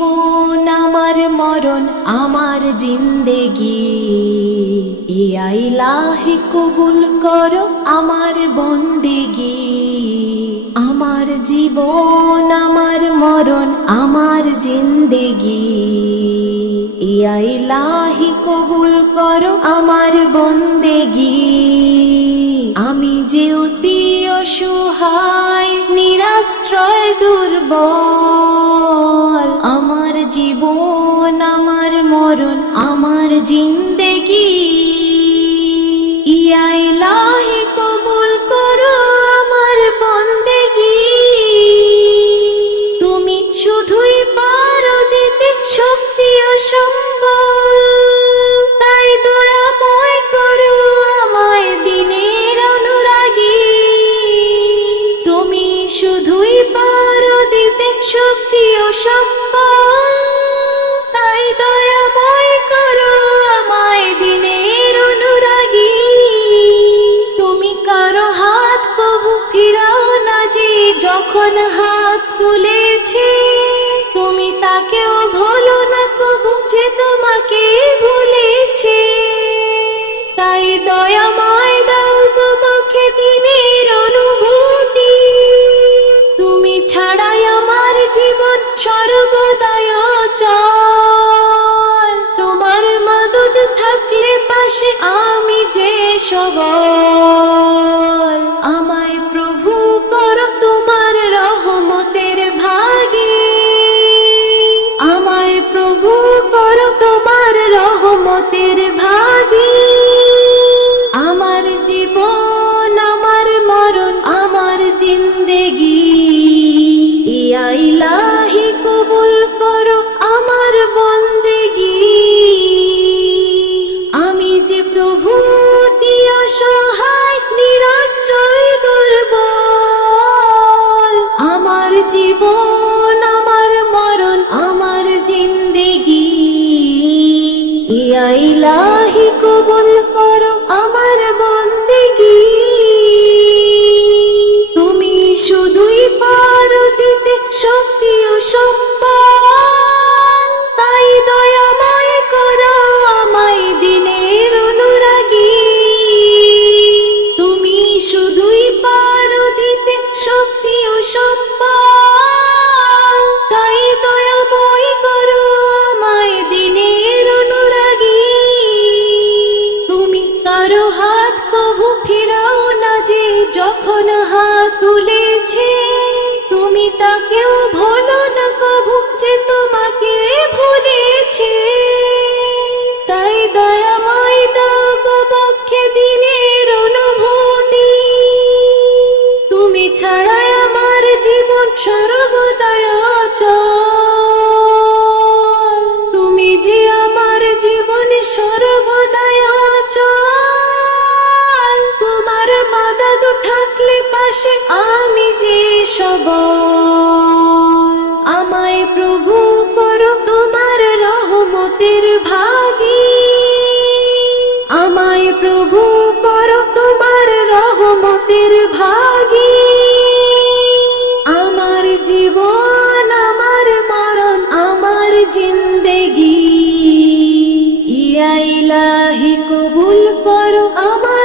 জীবন আমার মরণ, আমার জিন্দেগি। এ আইলাহে কবুল কর আমার বন্দেগি। আমার জীবন, আমার মরণ, আমার জিন্দেগি। এ আইলাহি কবুল কর আমার বন্দেগি। আমি যে অতি অসহায়, নিরাশ্রয়, দুর্বল যখন হাত তুলেছি, তুমি তাকেও ভোলো না কবু, যে তোমাকে ভুলেছি। তাই দয়াময় দাও তোমাকে দিনের অনুভূতি। তুমি ছাড়াই আমার জীবন সর্বদায় চোমার তোমার মদত থাকলে পাশে আমি যে সবল। people পাশে আমি যে সব আমায় প্রভু করো তোমার রহমতের ভাগি। আমায় প্রভু করো তোমার রহমতের ভাগি। আমার জীবন, আমার মরণ, আমার জিন্দেগি। ইয়াইলাহি কবুল করো আমার